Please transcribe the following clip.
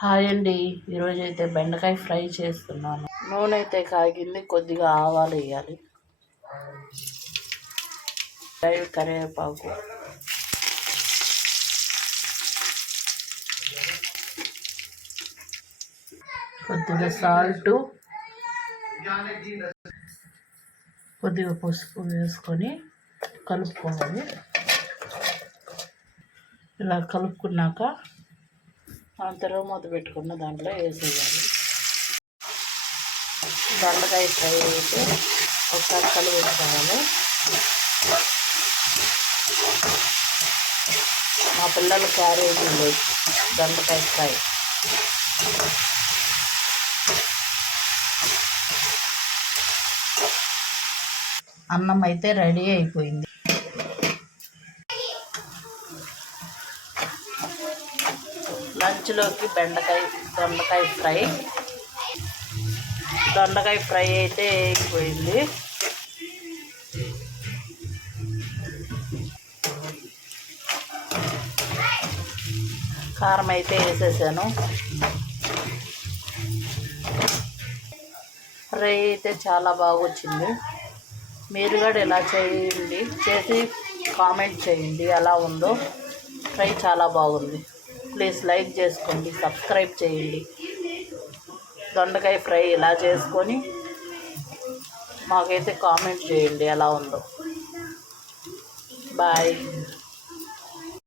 Hi అండి. ఈరోజు అయితే బెండకాయ ఫ్రై చేస్తున్నాను. నూనె అయితే కాగింది, కొద్దిగా ఆవాలు వేయాలి, కరివేపాకు, కొద్దిగా సాల్ట్, కొద్దిగా పసుపు వేసుకొని కలుపుకోవాలి. ఇలా కలుపుకున్నాక అంతలో మూత పెట్టుకున్న దాంట్లో వేసేయాలి. బెండకాయ ఫ్రై అయితే ఒకసారి కలుపుకోవాలి. మా పిల్లలు క్యారేజీ లేదు బెండకాయ ఫ్రై. అన్నం అయితే రెడీ అయిపోయింది. లంచ్లోకి దొండకాయ ఫ్రై అయితే అయిపోయింది. కారం అయితే వేసేసాను. ఫ్రై అయితే చాలా బాగా వచ్చింది. మీరు కూడా ఇలా చేయండి, చేసి కామెంట్ చేయండి ఎలా ఉందో. ఫ్రై చాలా బాగుంది. ప్లీజ్ లైక్ చేసుకోండి, సబ్స్క్రైబ్ చేయండి. దొండకాయ ఫ్రై ఇలా చేసుకొని మాకైతే కామెంట్ చేయండి ఎలా ఉందో. బాయ్.